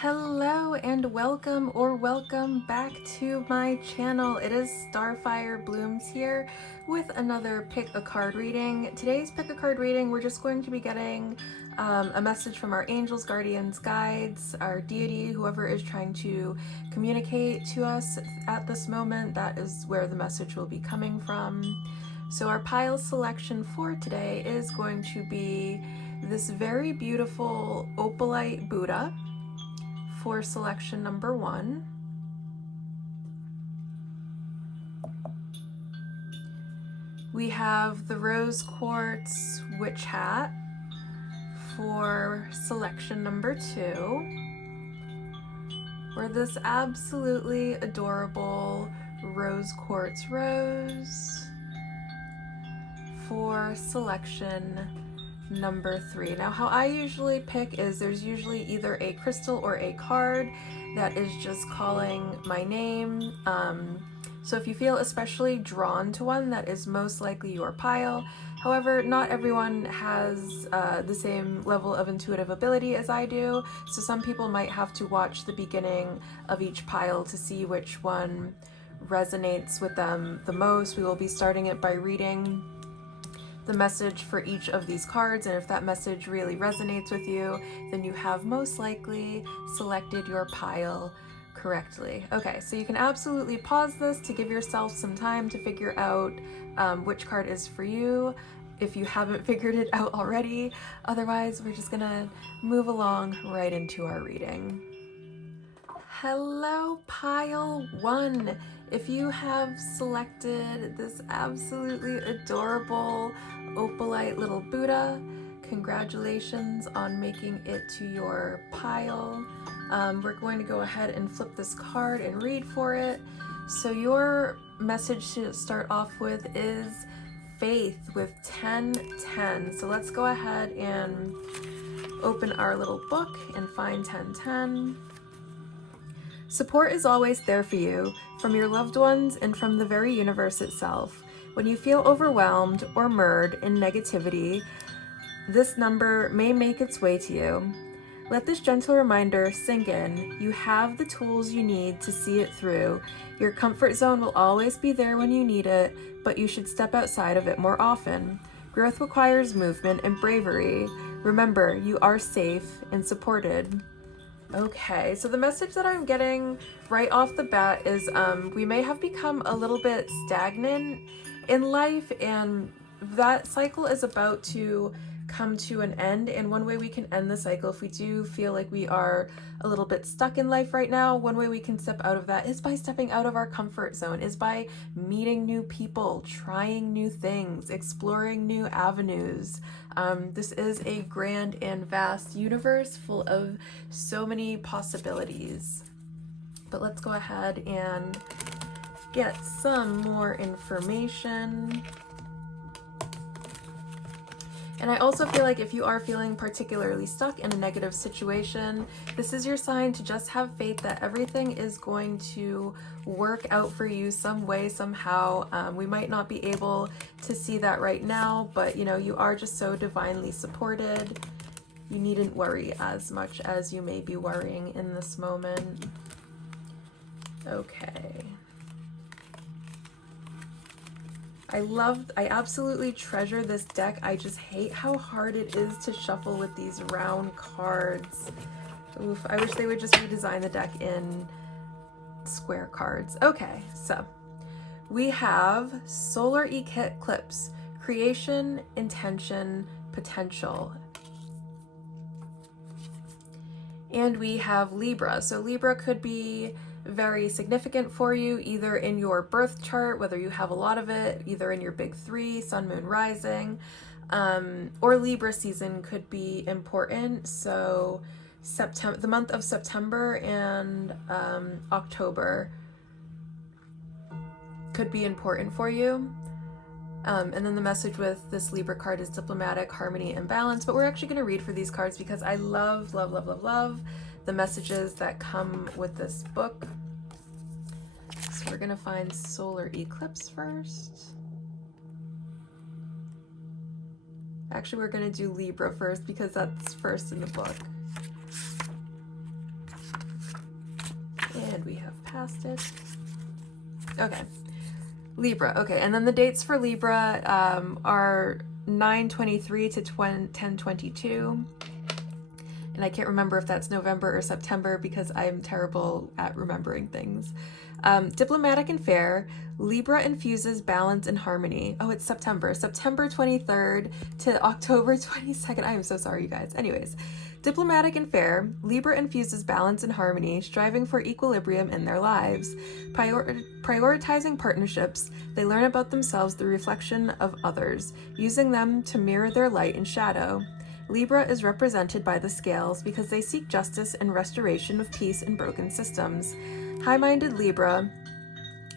Hello and welcome back to my channel. It is Starfire Blooms here with another pick a card reading. Today's pick a card reading, we're just going to be getting a message from our angels, guardians, guides, our deity, whoever is trying to communicate to us at this moment. That is where the message will be coming from. So our pile selection for today is going to be this very beautiful opalite Buddha for selection number 1. We have the rose quartz witch hat for selection number 2, or this absolutely adorable rose quartz rose for selection number 3. Now, how I usually pick is there's usually either a crystal or a card that is just calling my name. So if you feel especially drawn to one, that is most likely your pile. However, not everyone has the same level of intuitive ability as I do, so some people might have to watch the beginning of each pile to see which one resonates with them the most. We will be starting it by reading the message for each of these cards, and if that message really resonates with you, then you have most likely selected your pile correctly. Okay, so you can absolutely pause this to give yourself some time to figure out which card is for you if you haven't figured it out already. Otherwise, we're just gonna move along right into our reading. Hello, pile 1. If you have selected this absolutely adorable opalite little Buddha, congratulations on making it to your pile. We're going to go ahead and flip this card and read for it. So your message to start off with is faith with 1010. So let's go ahead and open our little book and find 1010. Support is always there for you, from your loved ones and from the very universe itself. When you feel overwhelmed or mired in negativity, this number may make its way to you. Let this gentle reminder sink in. You have the tools you need to see it through. Your comfort zone will always be there when you need it, but you should step outside of it more often. Growth requires movement and bravery. Remember, you are safe and supported. Okay, so the message that I'm getting right off the bat is we may have become a little bit stagnant in life, and that cycle is about to come to an end. And one way we can end the cycle, if we do feel like we are a little bit stuck in life right now, one way we can step out of that is by stepping out of our comfort zone, is by meeting new people, trying new things, exploring new avenues. This is a grand and vast universe full of so many possibilities. But let's go ahead and get some more information. And I also feel like if you are feeling particularly stuck in a negative situation, this is your sign to just have faith that everything is going to work out for you some way, somehow. We might not be able to see that right now, but you are just so divinely supported. You needn't worry as much as you may be worrying in this moment. Okay. I absolutely treasure this deck. I just hate how hard it is to shuffle with these round cards. Oof, I wish they would just redesign the deck in square cards. Okay, so we have solar eclipse, creation, intention, potential. And we have Libra. So Libra could be very significant for you, either in your birth chart, whether you have a lot of it, either in your big 3, sun, moon, rising, or Libra season could be important. So September, the month of September and October could be important for you. And then the message with this Libra card is diplomatic, harmony, and balance. But we're actually going to read for these cards because I love the messages that come with this book. So we're going to find solar eclipse first. Actually, we're going to do Libra first because that's first in the book. past it. Okay. Libra. Okay, and then the dates for Libra are 9/23 to 10/22. And I can't remember if that's November or September because I'm terrible at remembering things. Diplomatic and fair, Libra infuses balance and harmony. Oh, it's September 23rd to October 22nd. I am so sorry, you guys. Anyways, diplomatic and fair, Libra infuses balance and harmony, striving for equilibrium in their lives. Prioritizing partnerships, they learn about themselves through reflection of others, using them to mirror their light and shadow. Libra is represented by the scales because they seek justice and restoration of peace in broken systems. High-minded Libra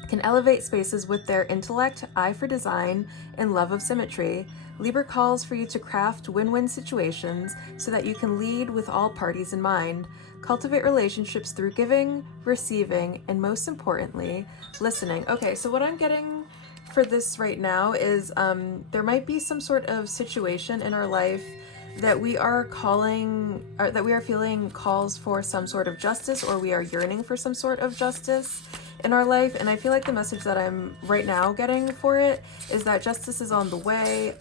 can elevate spaces with their intellect, eye for design, and love of symmetry. Libra calls for you to craft win-win situations so that you can lead with all parties in mind. Cultivate relationships through giving, receiving, and most importantly, listening. Okay, so what I'm getting for this right now is there might be some sort of situation in our life that we are feeling calls for some sort of justice, or we are yearning for some sort of justice in our life. And I feel like the message that I'm right now getting for it is that justice is on the way.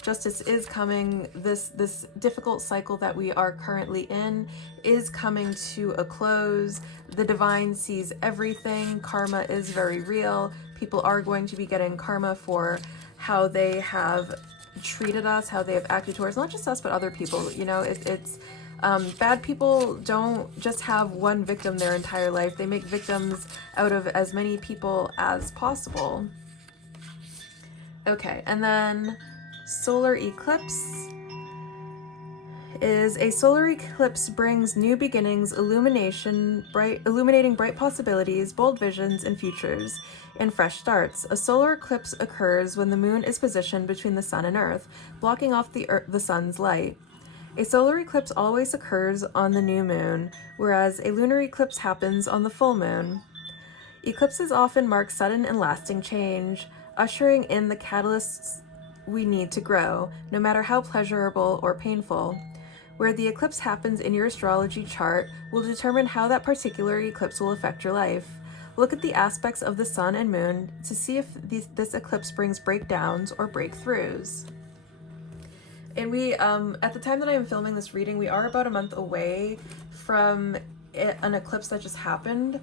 Justice is coming. This difficult cycle that we are currently in is coming to a close. The divine sees everything. Karma is very real. People are going to be getting karma for how they have treated us, how they have acted towards not just us but other people. You know, it's bad people don't just have one victim their entire life. They make victims out of as many people as possible. Okay, and then solar eclipse is a solar eclipse brings new beginnings, illuminating bright possibilities, bold visions and futures, and fresh starts. A solar eclipse occurs when the moon is positioned between the sun and earth, blocking off the sun's light. A solar eclipse always occurs on the new moon, whereas a lunar eclipse happens on the full moon. Eclipses often mark sudden and lasting change, ushering in the catalysts we need to grow, no matter how pleasurable or painful. Where the eclipse happens in your astrology chart will determine how that particular eclipse will affect your life. Look at the aspects of the sun and moon to see if this eclipse brings breakdowns or breakthroughs. And we, at the time that I am filming this reading, we are about a month away from an eclipse that just happened.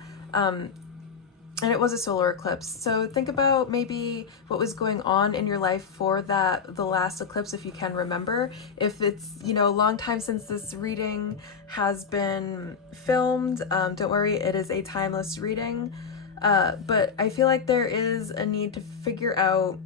And it was a solar eclipse. So think about maybe what was going on in your life for the last eclipse, if you can remember. If it's, you know, a long time since this reading has been filmed, don't worry, it is a timeless reading. But I feel like there is a need to figure out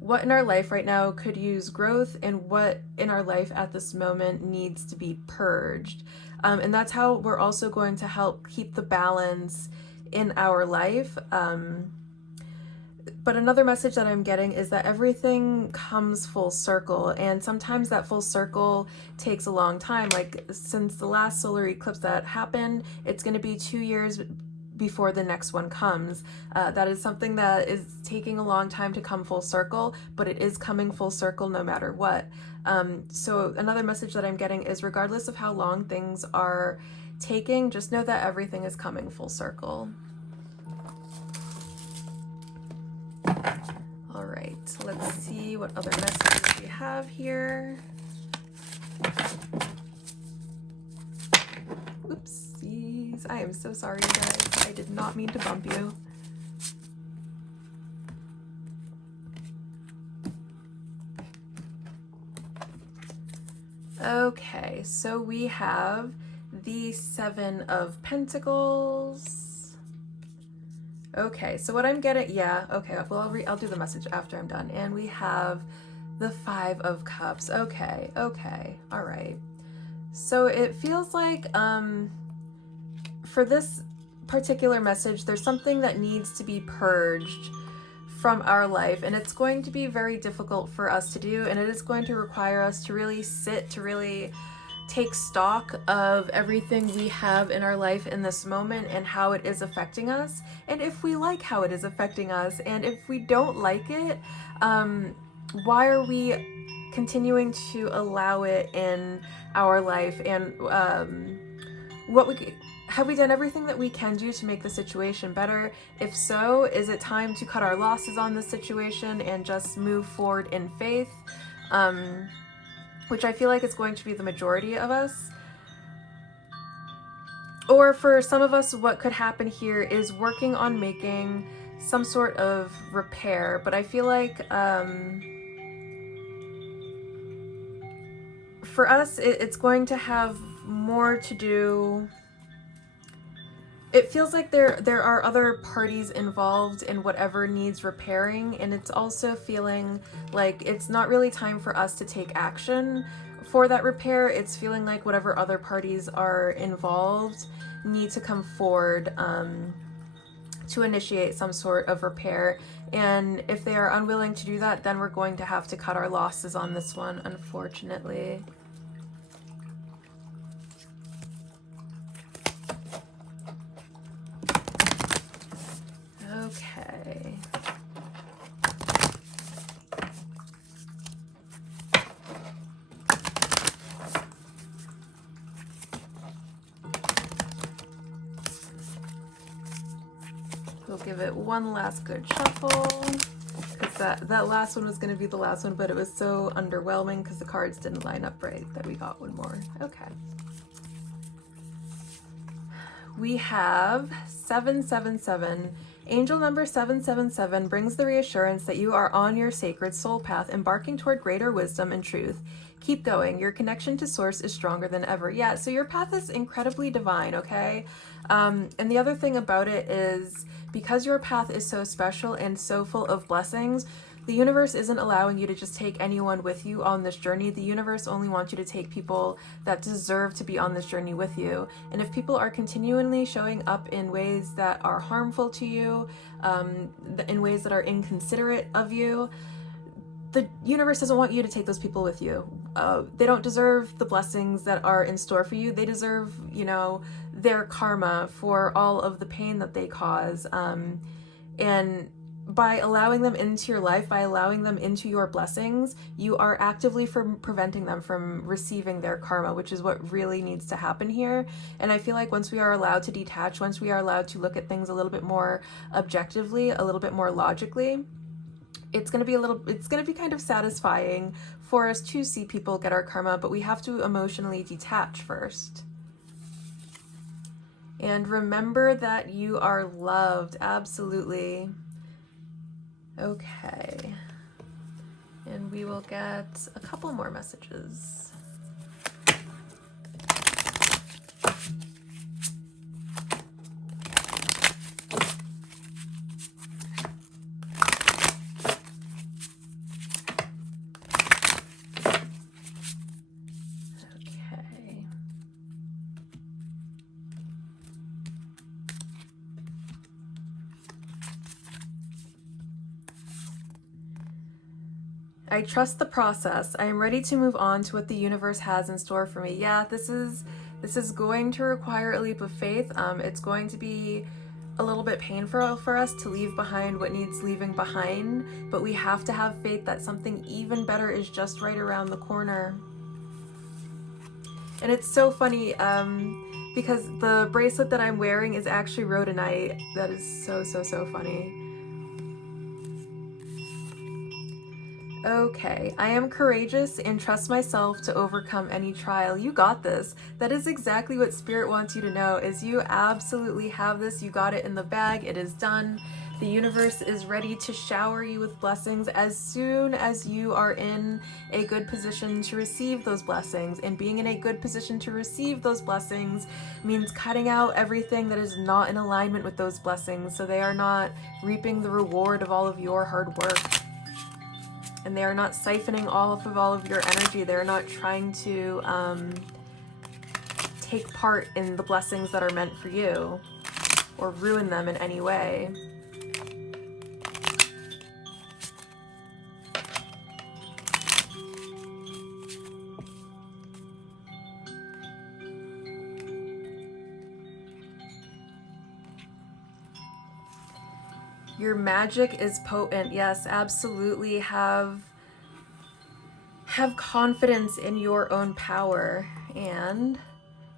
what in our life right now could use growth and what in our life at this moment needs to be purged. And that's how we're also going to help keep the balance in our life. But another message that I'm getting is that everything comes full circle, and sometimes that full circle takes a long time. Like since the last solar eclipse that happened, it's going to be 2 years before the next one comes. That is something that is taking a long time to come full circle, but it is coming full circle no matter what. So another message that I'm getting is regardless of how long things are taking, just know that everything is coming full circle. All right, let's see what other messages we have here. Oopsies, I am so sorry, you guys. I did not mean to bump you. Okay, so we have the Seven of Pentacles. Okay, so what I'm getting, yeah, okay, well, I'll do the message after I'm done. And we have the Five of Cups. Okay, all right. So it feels like for this particular message, there's something that needs to be purged from our life, and it's going to be very difficult for us to do, and it is going to require us to really sit, to really take stock of everything we have in our life in this moment and how it is affecting us, and if we like how it is affecting us, and if we don't like it, why are we continuing to allow it in our life, and have we done everything that we can do to make the situation better? If so, is it time to cut our losses on this situation and just move forward in faith? Which I feel like it's going to be the majority of us. Or for some of us, what could happen here is working on making some sort of repair. But I feel like for us, it's going to have more to do. It feels like there are other parties involved in whatever needs repairing, and it's also feeling like it's not really time for us to take action for that repair. It's feeling like whatever other parties are involved need to come forward to initiate some sort of repair. And if they are unwilling to do that, then we're going to have to cut our losses on this one, unfortunately. Okay. We'll give it one last good shuffle, because that last one was going to be the last one, but it was so underwhelming because the cards didn't line up right that we got one more. Okay. We have 777. Angel number 777 brings the reassurance that you are on your sacred soul path, embarking toward greater wisdom and truth. Keep going. Your connection to source is stronger than ever. Yeah, so your path is incredibly divine, okay? And the other thing about it is, because your path is so special and so full of blessings, the universe isn't allowing you to just take anyone with you on this journey. The universe only wants you to take people that deserve to be on this journey with you. And if people are continually showing up in ways that are harmful to you, in ways that are inconsiderate of you, the universe doesn't want you to take those people with you. They don't deserve the blessings that are in store for you. They deserve, you know, their karma for all of the pain that they cause. And by allowing them into your life, by allowing them into your blessings, you are actively preventing them from receiving their karma, which is what really needs to happen here. And I feel like once we are allowed to detach, once we are allowed to look at things a little bit more objectively, a little bit more logically, it's going to be kind of satisfying for us to see people get our karma, but we have to emotionally detach first. And remember that you are loved, absolutely. Okay, and we will get a couple more messages. I trust the process. I am ready to move on to what the universe has in store for me. Yeah, this is going to require a leap of faith. It's going to be a little bit painful for us to leave behind what needs leaving behind, but we have to have faith that something even better is just right around the corner. And it's so funny because the bracelet that I'm wearing is actually rhodonite. That is so funny. Okay, I am courageous and trust myself to overcome any trial. You got this. That is exactly what Spirit wants you to know, is you absolutely have this. You got it in the bag. It is done. The universe is ready to shower you with blessings as soon as you are in a good position to receive those blessings. And being in a good position to receive those blessings means cutting out everything that is not in alignment with those blessings, so they are not reaping the reward of all of your hard work. And they are not siphoning off of all of your energy. They're not trying to take part in the blessings that are meant for you or ruin them in any way. Your magic is potent. Yes, absolutely. Have confidence in your own power. And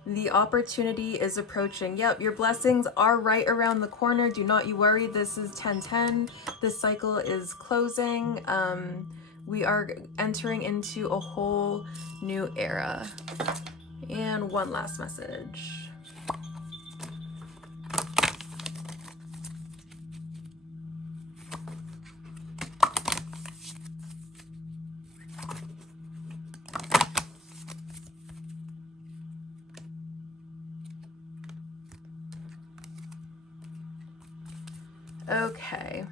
The opportunity is approaching. Yep, your blessings are right around the corner. Do not you worry. This is 1010. This cycle is closing. We are entering into a whole new era. And one last message. Okay.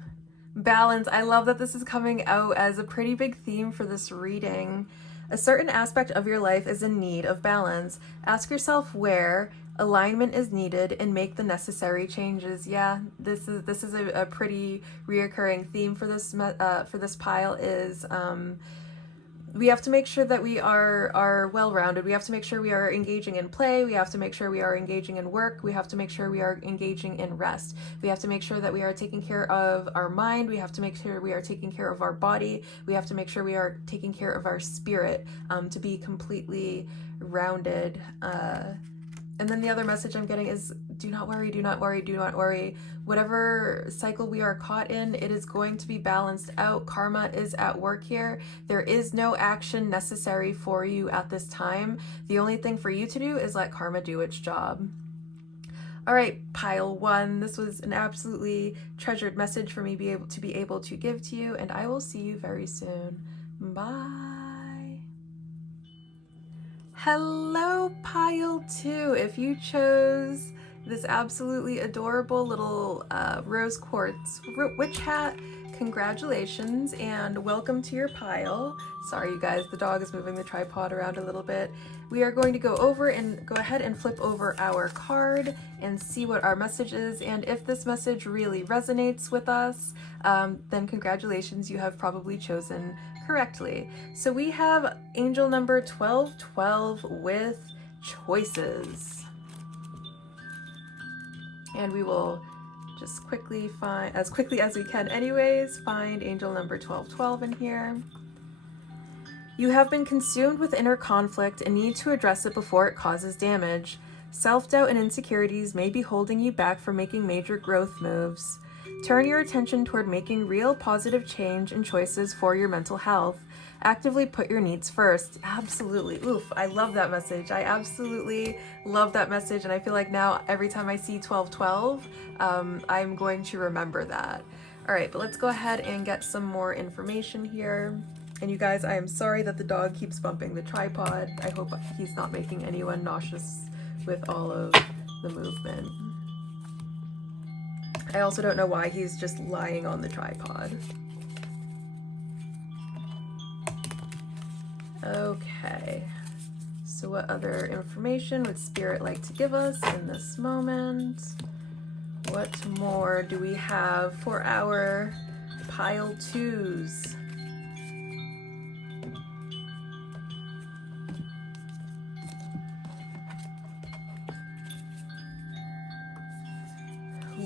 Balance. I love that this is coming out as a pretty big theme for this reading. A certain aspect of your life is in need of balance. Ask yourself where alignment is needed and make the necessary changes. Yeah, this is a pretty reoccurring theme for this pile is we have to make sure that we are well-rounded. We have to make sure we are engaging in play. We have to make sure we are engaging in work. We have to make sure we are engaging in rest. We have to make sure that we are taking care of our mind. We have to make sure we are taking care of our body. We have to make sure we are taking care of our spirit to be completely rounded. And then the other message I'm getting is do not worry, do not worry, do not worry. Whatever cycle we are caught in, it is going to be balanced out. Karma is at work here. There is no action necessary for you at this time. The only thing for you to do is let karma do its job. All right, pile one. This was an absolutely treasured message for me to be able to give to you, and I will see you very soon. Bye. Hello, pile two. If you chose this absolutely adorable little rose quartz witch hat, congratulations and welcome to your pile. Sorry, you guys, the dog is moving the tripod around a little bit. We are going to go ahead and flip over our card and see what our message is. And if this message really resonates with us, then congratulations, you have probably chosen correctly. So we have angel number 1212 with choices. And we will just quickly find, as quickly as we can anyways, find angel number 1212 in here. You have been consumed with inner conflict and need to address it before it causes damage. Self-doubt and insecurities may be holding you back from making major growth moves. Turn your attention toward making real positive change and choices for your mental health. Actively put your needs first. Absolutely. Oof, I love that message. I absolutely love that message, and I feel like now every time I see 1212, I'm going to remember that. All right, but let's go ahead and get some more information here. And you guys, I am sorry that the dog keeps bumping the tripod. I hope he's not making anyone nauseous with all of the movement. I also don't know why he's just lying on the tripod. Okay, so what other information would Spirit like to give us in this moment? What more do we have for our pile twos?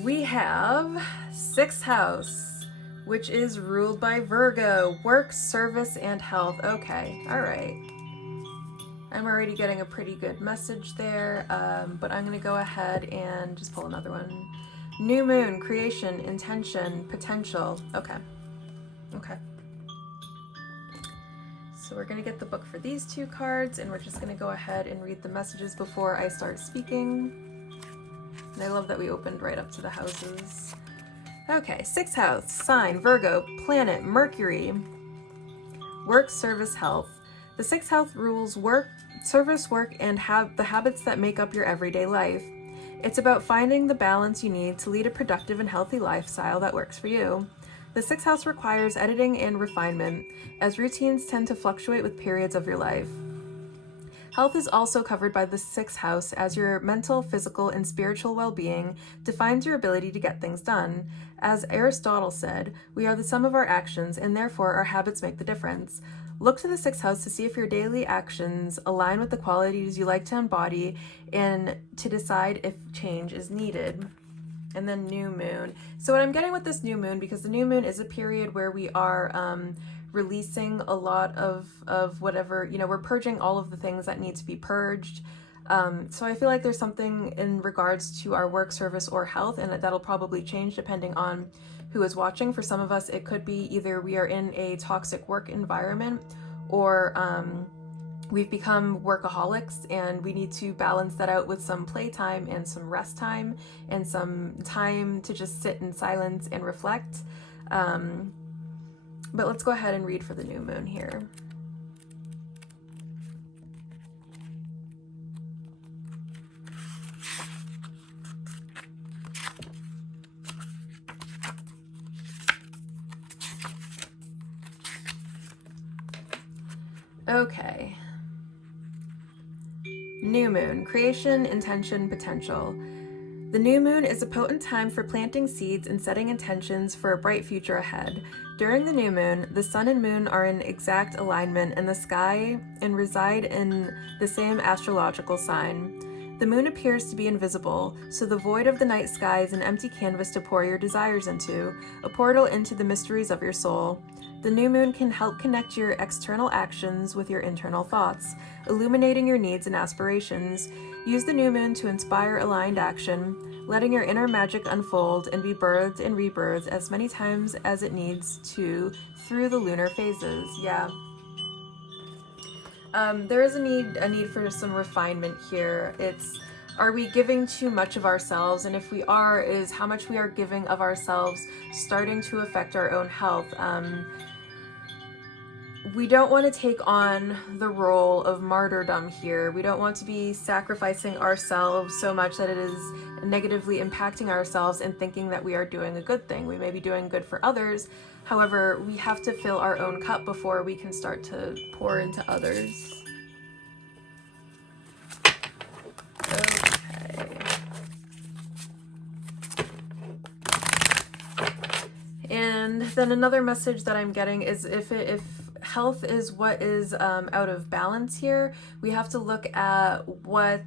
We have 6th house, which is ruled by Virgo, work, service, and health. Okay, all right. I'm already getting a pretty good message there, but I'm gonna go ahead and just pull another one. New moon, creation, intention, potential. Okay, okay. So we're gonna get the book for these two cards, and we're just gonna go ahead and read the messages before I start speaking. And I love that we opened right up to the houses. Okay, 6th house, sign, Virgo, planet, Mercury. Work, service, health. The 6th house rules work, service, work, and the habits that make up your everyday life. It's about finding the balance you need to lead a productive and healthy lifestyle that works for you. The 6th house requires editing and refinement, as routines tend to fluctuate with periods of your life. Health is also covered by the 6th house, as your mental, physical, and spiritual well-being defines your ability to get things done. As Aristotle said, we are the sum of our actions, and therefore our habits make the difference. Look to the 6th house to see if your daily actions align with the qualities you like to embody and to decide if change is needed. And then new moon. So what I'm getting with this new moon, because the new moon is a period where we are releasing a lot of whatever, we're purging all of the things that need to be purged. So I feel like there's something in regards to our work, service, or health, and that'll probably change depending on who is watching. For some of us, it could be either we are in a toxic work environment, or we've become workaholics and we need to balance that out with some playtime and some rest time and some time to just sit in silence and reflect. But let's go ahead and read for the new moon here. Okay. New moon, creation, intention, potential. The new moon is a potent time for planting seeds and setting intentions for a bright future ahead. During the new moon, the sun and moon are in exact alignment in the sky and reside in the same astrological sign. The moon appears to be invisible, so the void of the night sky is an empty canvas to pour your desires into, a portal into the mysteries of your soul. The new moon can help connect your external actions with your internal thoughts, illuminating your needs and aspirations. Use the new moon to inspire aligned action, letting your inner magic unfold and be birthed and rebirthed as many times as it needs to through the lunar phases. Yeah. There is a need for some refinement here. Are we giving too much of ourselves? And if we are, is how much we are giving of ourselves starting to affect our own health? We don't want to take on the role of martyrdom here. We don't want to be sacrificing ourselves so much that it is negatively impacting ourselves and thinking that we are doing a good thing. We may be doing good for others. However, we have to fill our own cup before we can start to pour into others. Okay. And then another message that I'm getting is if health is what is out of balance here, we have to look at what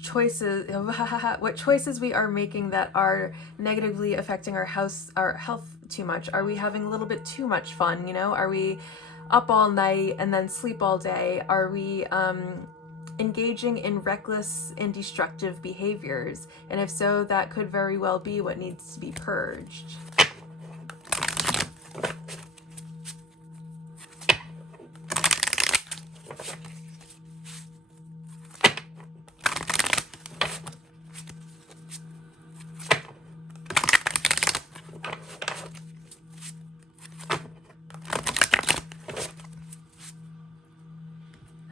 choices we are making that are negatively affecting our health too much. Are we having a little bit too much fun? Are we up all night and then sleep all day? Are we engaging in reckless and destructive behaviors? And if so, that could very well be what needs to be purged.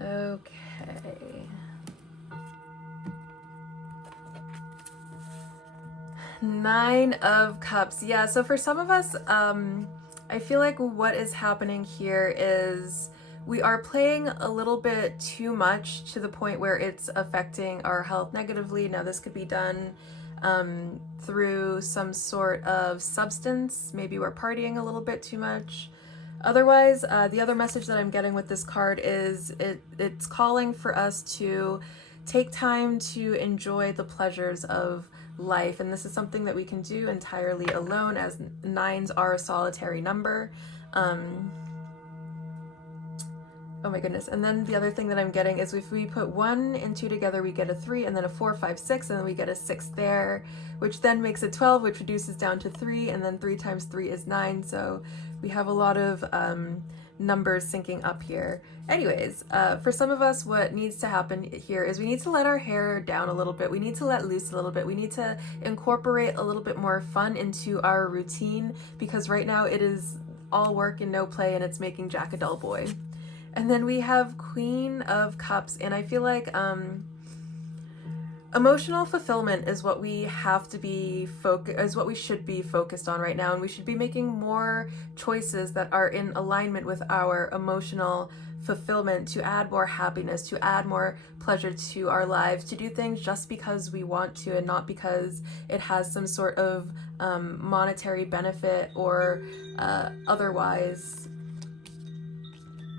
Okay. Nine of Cups. Yeah, so for some of us, I feel like what is happening here is we are playing a little bit too much to the point where it's affecting our health negatively. Now, this could be done through some sort of substance. Maybe we're partying a little bit too much. Otherwise, the other message that I'm getting with this card is it's calling for us to take time to enjoy the pleasures of life. And this is something that we can do entirely alone, as nines are a solitary number. Oh my goodness. And then the other thing that I'm getting is if we put 1 and 2 together, we get a 3, and then a 4, 5, 6, and then we get a 6 there, which then makes it 12, which reduces down to 3, and then 3 times 3 is 9. So we have a lot of numbers syncing up here. Anyways, for some of us, what needs to happen here is we need to let our hair down a little bit. We need to let loose a little bit. We need to incorporate a little bit more fun into our routine, because right now it is all work and no play, and it's making Jack a dull boy. And then we have Queen of Cups, and I feel like emotional fulfillment is what we have to be is what we should be focused on right now, and we should be making more choices that are in alignment with our emotional fulfillment, to add more happiness, to add more pleasure to our lives, to do things just because we want to and not because it has some sort of monetary benefit or otherwise.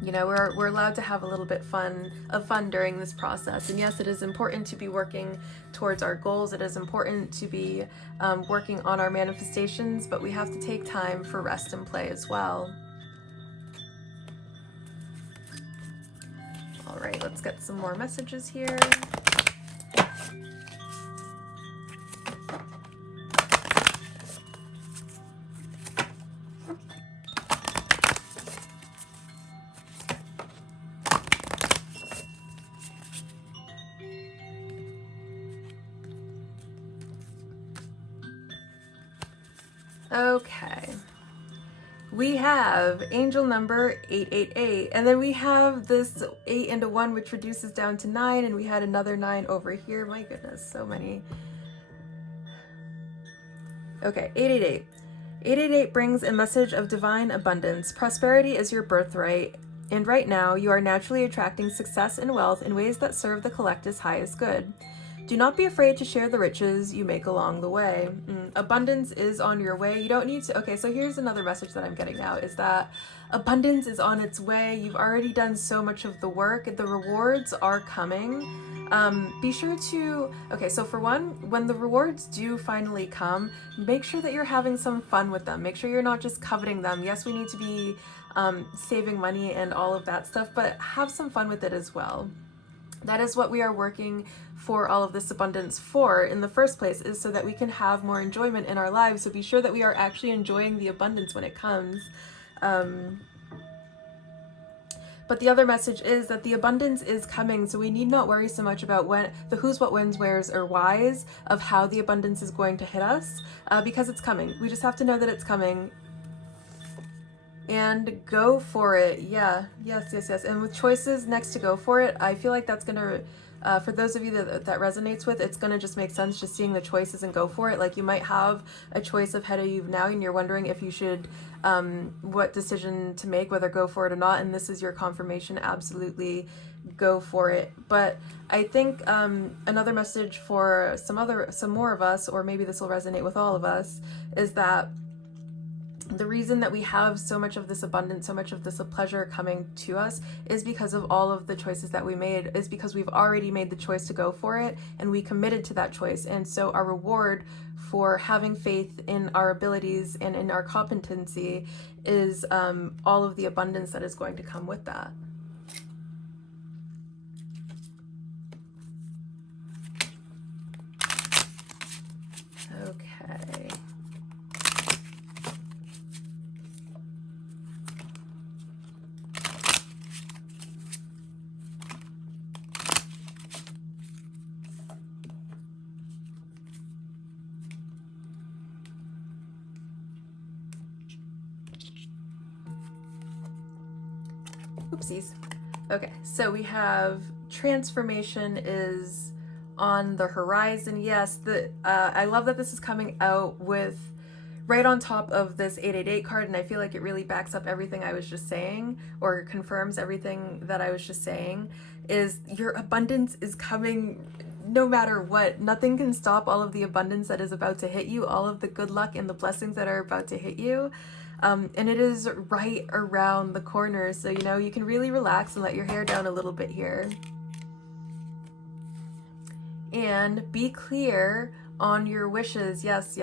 We're allowed to have a little bit of fun during this process. And yes, it is important to be working towards our goals. It is important to be working on our manifestations, but we have to take time for rest and play as well. All right, let's get some more messages here. Okay, we have angel number 888, and then we have this 8 into 1, which reduces down to 9, and we had another 9 over here. My goodness, so many. Okay, 888. 888 brings a message of divine abundance. Prosperity is your birthright, and right now you are naturally attracting success and wealth in ways that serve the collective's highest good. Do not be afraid to share the riches you make along the way. Abundance is on your way. You don't need to... Okay, so here's another message that I'm getting now, is that abundance is on its way. You've already done so much of the work. The rewards are coming. Be sure to... Okay, so for one, when the rewards do finally come, make sure that you're having some fun with them. Make sure you're not just coveting them. Yes, we need to be saving money and all of that stuff, but have some fun with it as well. That is what we are working for all of this abundance for in the first place, is so that we can have more enjoyment in our lives. So be sure that we are actually enjoying the abundance when it comes. But the other message is that the abundance is coming, so we need not worry so much about when the who's, what, when's, where's, or why's of how the abundance is going to hit us, because it's coming. We just have to know that it's coming and go for it. Yeah, yes. And with choices next to go for it, I feel like that's gonna, for those of you that resonates with, it's gonna just make sense just seeing the choices and go for it. Like, you might have a choice ahead of you now and you're wondering if you should, what decision to make, whether go for it or not, and this is your confirmation. Absolutely go for it. But I think another message for some more of us, or maybe this will resonate with all of us, is that the reason that we have so much of this abundance, so much of this pleasure coming to us, is because of all of the choices that we made, is because we've already made the choice to go for it and we committed to that choice. And so our reward for having faith in our abilities and in our competency is all of the abundance that is going to come with that. Okay. Oopsies. Okay, so we have transformation is on the horizon. Yes, I love that this is coming out with right on top of this 888 card, and I feel like it really backs up everything I was just saying, or confirms everything that I was just saying, is your abundance is coming no matter what. Nothing can stop all of the abundance that is about to hit you, all of the good luck and the blessings that are about to hit you. And it is right around the corner. So, you know, you can really relax and let your hair down a little bit here. And be clear on your wishes. Yes.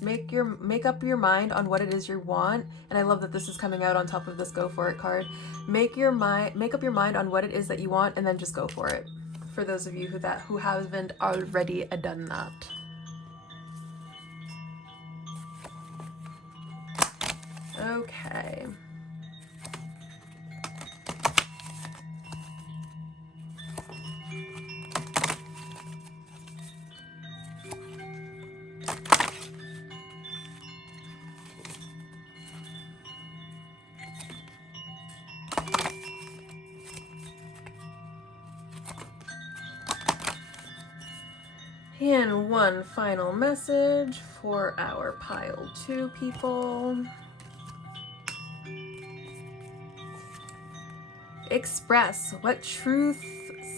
Make up your mind on what it is you want. And I love that this is coming out on top of this go for it card. Make up your mind on what it is that you want, and then just go for it. For those of you who haven't already done that. Okay. And one final message for our pile 2 people. Express what truths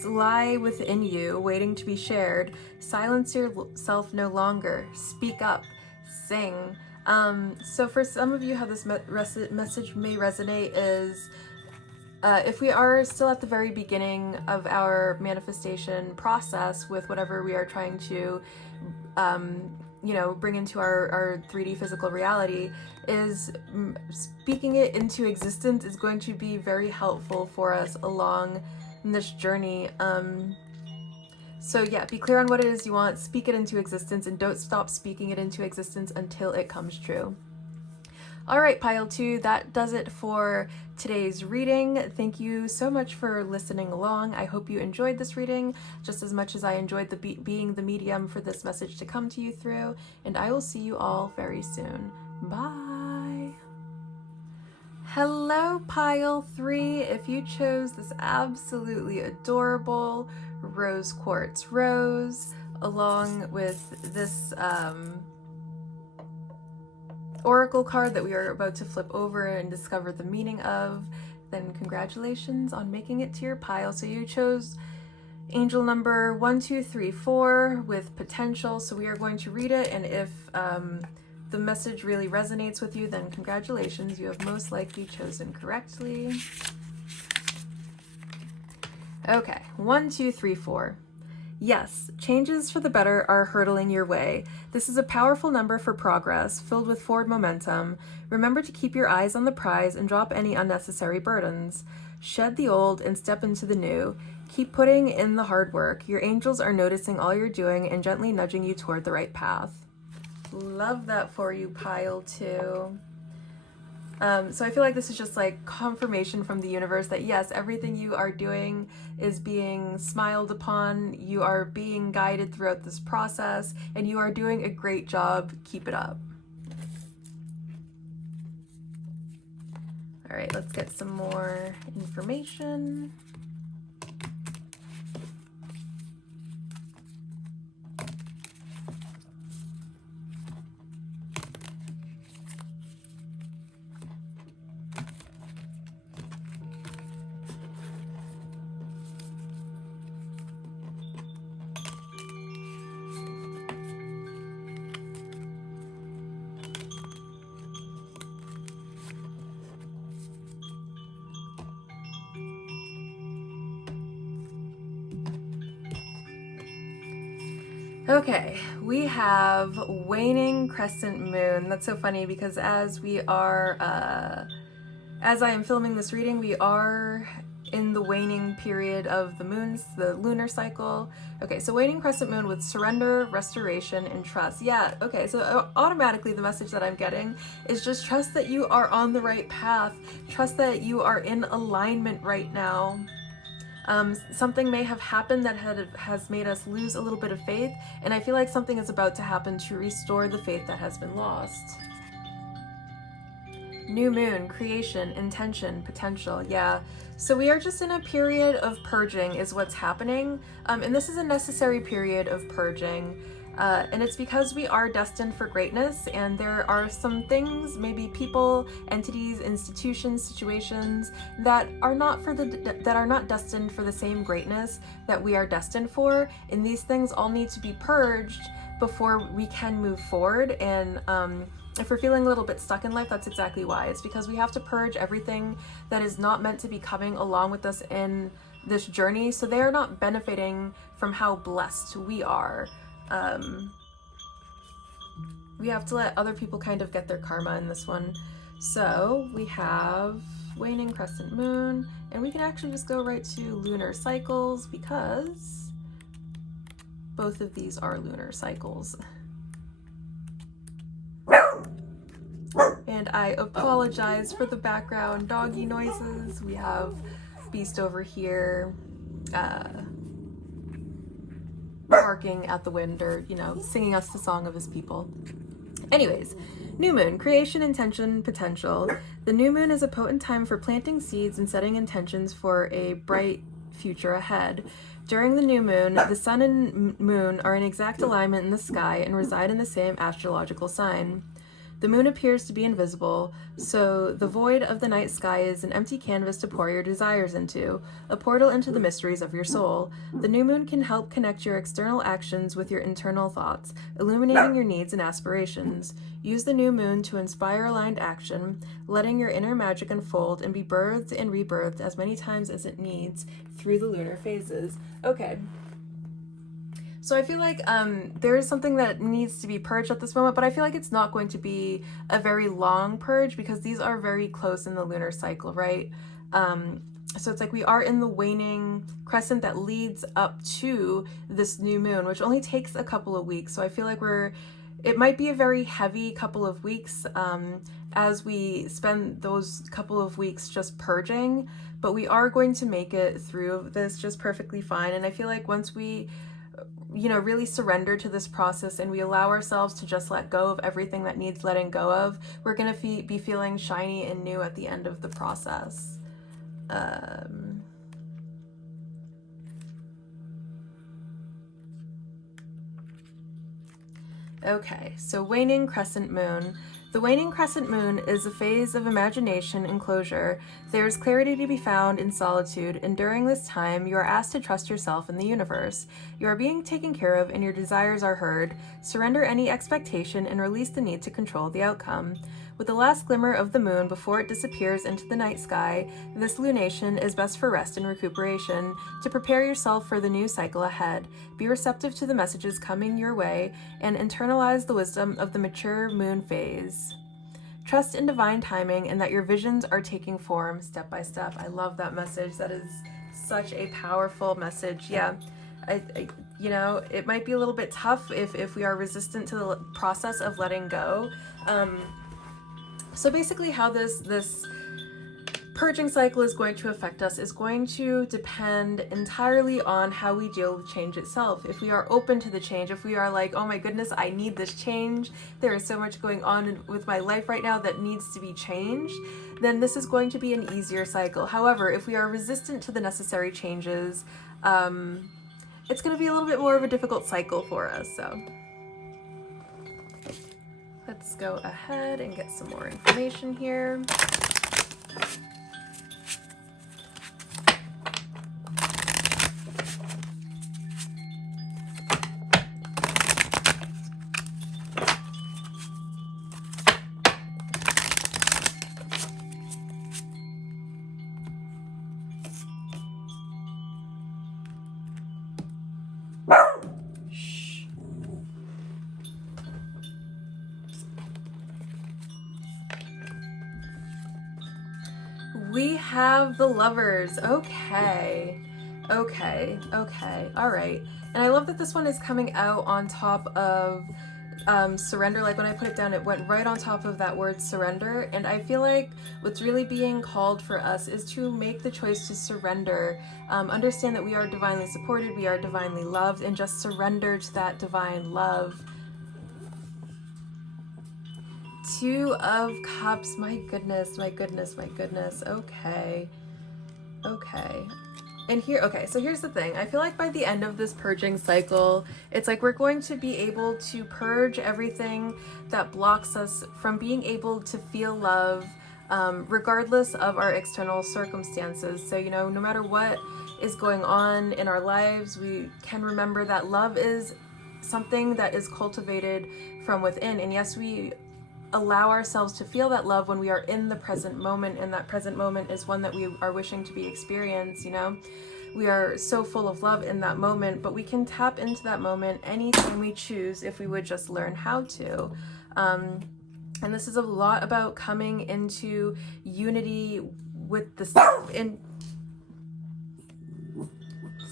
lie within you, waiting to be shared. Silence yourself no longer. Speak up. Sing. So for some of you, how this message may resonate is, if we are still at the very beginning of our manifestation process with whatever we are trying to, bring into our 3D physical reality, is speaking it into existence is going to be very helpful for us along in this journey. So yeah, be clear on what it is you want, speak it into existence, and don't stop speaking it into existence until it comes true. All right, pile 2, that does it for today's reading. Thank you so much for listening along. I hope you enjoyed this reading just as much as I enjoyed being the medium for this message to come to you through, and I will see you all very soon. Bye. Hello, pile 3. If you chose this absolutely adorable rose quartz rose along with this oracle card that we are about to flip over and discover the meaning of, then congratulations on making it to your pile. So you chose angel number 1234 with potential. So we are going to read it, and if the message really resonates with you, then congratulations, you have most likely chosen correctly. Okay, 1234. Yes, changes for the better are hurtling your way. This is a powerful number for progress, filled with forward momentum. Remember to keep your eyes on the prize and drop any unnecessary burdens. Shed the old and step into the new. Keep putting in the hard work. Your angels are noticing all you're doing and gently nudging you toward the right path. Love that for you, pile 2. So I feel like this is just like confirmation from the universe that yes, everything you are doing is being smiled upon. You are being guided throughout this process, and you are doing a great job. Keep it up. All right, let's get some more information. Okay, we have waning crescent moon. That's so funny because as I am filming this reading, we are in the waning period of the moons, the lunar cycle. Okay, so waning crescent moon with surrender, restoration, and trust. Yeah, okay, so automatically the message that I'm getting is just trust that you are on the right path. Trust that you are in alignment right now. Something may have happened that has made us lose a little bit of faith, and I feel like something is about to happen to restore the faith that has been lost. New moon, creation, intention, potential. Yeah, so we are just in a period of purging is what's happening, and this is a necessary period of purging. And it's because we are destined for greatness, and there are some things, maybe people, entities, institutions, situations that are not destined for the same greatness that we are destined for, and these things all need to be purged before we can move forward. And if we're feeling a little bit stuck in life, that's exactly why. It's because we have to purge everything that is not meant to be coming along with us in this journey, so they are not benefiting from how blessed we are. We have to let other people kind of get their karma in this one. So we have waning crescent moon, and we can actually just go right to lunar cycles because both of these are lunar cycles. And I apologize for the background doggy noises. We have Beast over here barking at the wind, or, you know, singing us the song of his people. Anyways, new moon, creation, intention, potential. The new moon is a potent time for planting seeds and setting intentions for a bright future ahead. During the new moon, the sun and moon are in exact alignment in the sky and reside in the same astrological sign. The moon appears to be invisible, so the void of the night sky is an empty canvas to pour your desires into, a portal into the mysteries of your soul. The new moon can help connect your external actions with your internal thoughts, illuminating your needs and aspirations. Use the new moon to inspire aligned action, letting your inner magic unfold and be birthed and rebirthed as many times as it needs through the lunar phases. Okay. So I feel like there is something that needs to be purged at this moment, but I feel like it's not going to be a very long purge because these are very close in the lunar cycle, right? So it's like we are in the waning crescent that leads up to this new moon, which only takes a couple of weeks. So I feel like it might be a very heavy couple of weeks as we spend those couple of weeks just purging, but we are going to make it through this just perfectly fine. And I feel like once we, you know, really surrender to this process and we allow ourselves to just let go of everything that needs letting go of, we're going to be feeling shiny and new at the end of the process. Okay, so waning crescent moon. The waning crescent moon is a phase of imagination and closure. There is clarity to be found in solitude, and during this time, you are asked to trust yourself and the universe. You are being taken care of, and your desires are heard. Surrender any expectation and release the need to control the outcome. With the last glimmer of the moon before it disappears into the night sky, this lunation is best for rest and recuperation, to prepare yourself for the new cycle ahead. Be receptive to the messages coming your way and internalize the wisdom of the mature moon phase. Trust in divine timing and that your visions are taking form step by step. I love that message. That is such a powerful message. Yeah. You know, it might be a little bit tough if we are resistant to the process of letting go. So basically how this purging cycle is going to affect us is going to depend entirely on how we deal with change itself. If we are open to the change, if we are like, oh my goodness, I need this change, there is so much going on with my life right now that needs to be changed, then this is going to be an easier cycle. However, if we are resistant to the necessary changes, it's going to be a little bit more of a difficult cycle for us. So let's go ahead and get some more information here. We have the Lovers. Okay. All right. And I love that this one is coming out on top of surrender. Like when I put it down, it went right on top of that word surrender. And I feel like what's really being called for us is to make the choice to surrender. Understand that we are divinely supported, we are divinely loved, and just surrender to that divine love. Two of Cups. My goodness. Okay. And here, okay, so here's the thing. I feel like by the end of this purging cycle, it's like we're going to be able to purge everything that blocks us from being able to feel love, regardless of our external circumstances. So, you know, no matter what is going on in our lives, we can remember that love is something that is cultivated from within. And yes, we allow ourselves to feel that love when we are in the present moment, and that present moment is one that we are wishing to be experienced. You know, we are so full of love in that moment, but we can tap into that moment anytime we choose if we would just learn how to. And this is a lot about coming into unity with the self. And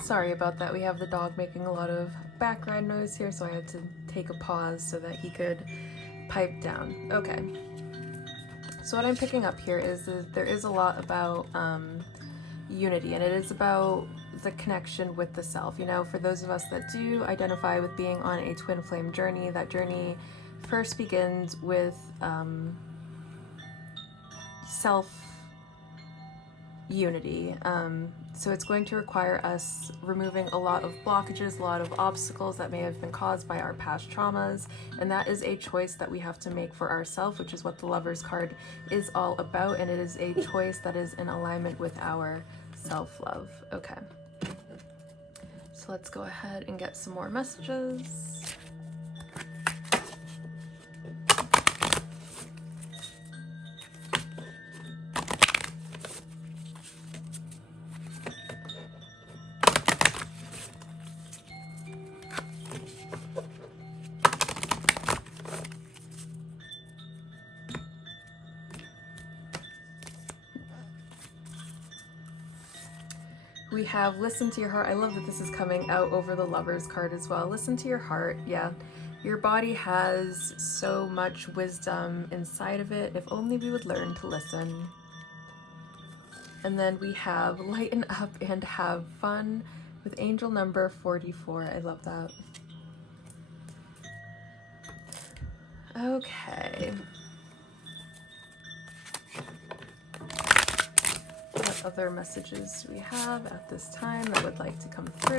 sorry about that, we have the dog making a lot of background noise here, so I had to take a pause so that he could pipe down. Okay. So what I'm picking up here is that there is a lot about unity, and it is about the connection with the self. You know, for those of us that do identify with being on a twin flame journey, that journey first begins with self unity. So it's going to require us removing a lot of blockages, a lot of obstacles that may have been caused by our past traumas, and that is a choice that we have to make for ourselves, which is what the Lovers card is all about, and it is a choice that is in alignment with our self-love. Okay, so let's go ahead and get some more messages. We have listen to your heart. I love that this is coming out over the Lover's card as well. Listen to your heart. Yeah, your body has so much wisdom inside of it, if only we would learn to listen. And then we have lighten up and have fun with angel number 44. I love that. Okay. What other messages do we have at this time that would like to come through?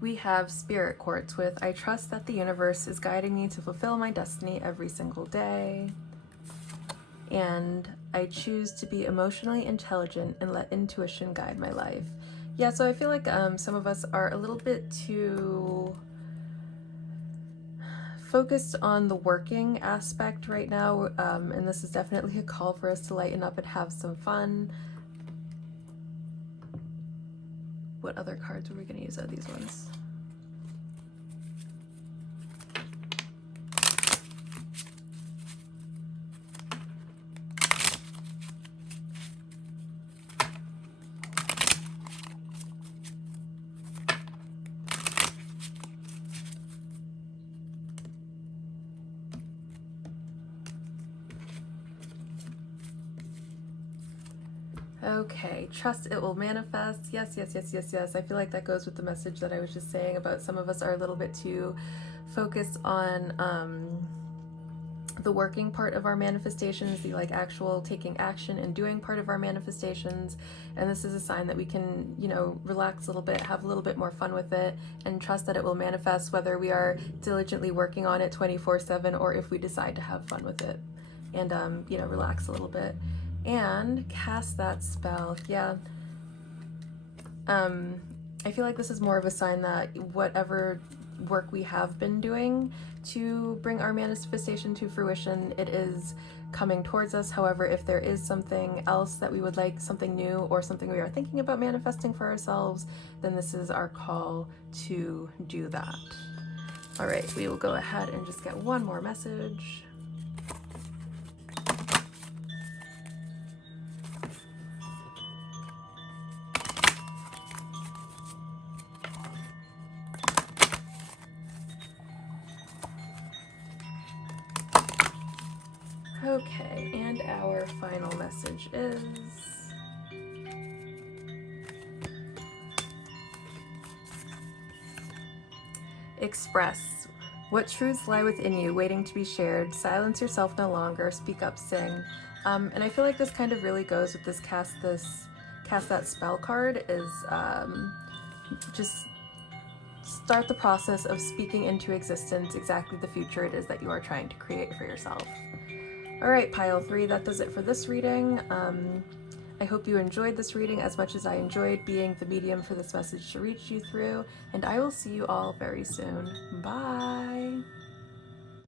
We have Spirit Quartz with, I trust that the universe is guiding me to fulfill my destiny every single day. And I choose to be emotionally intelligent and let intuition guide my life. Yeah, so I feel like some of us are a little bit too focused on the working aspect right now, and this is definitely a call for us to lighten up and have some fun. What other cards are we going to use out of these ones? Okay, trust it will manifest. Yes, yes, yes, yes, yes. I feel like that goes with the message that I was just saying about some of us are a little bit too focused on the working part of our manifestations, the like actual taking action and doing part of our manifestations. And this is a sign that we can, you know, relax a little bit, have a little bit more fun with it, and trust that it will manifest, whether we are diligently working on it 24/7 or if we decide to have fun with it and, you know, relax a little bit. And cast that spell. Yeah. I feel like this is more of a sign that whatever work we have been doing to bring our manifestation to fruition, it is coming towards us. However, if there is something else that we would like, something new or something we are thinking about manifesting for ourselves, then this is our call to do that. All right, we will go ahead and just get one more message. Okay, and our final message is express. What truths lie within you, waiting to be shared? Silence yourself no longer. Speak up, sing. And I feel like this kind of really goes with this cast that spell card is just start the process of speaking into existence exactly the future it is that you are trying to create for yourself. All right, pile 3, that does it for this reading. I hope you enjoyed this reading as much as I enjoyed being the medium for this message to reach you through, and I will see you all very soon. Bye!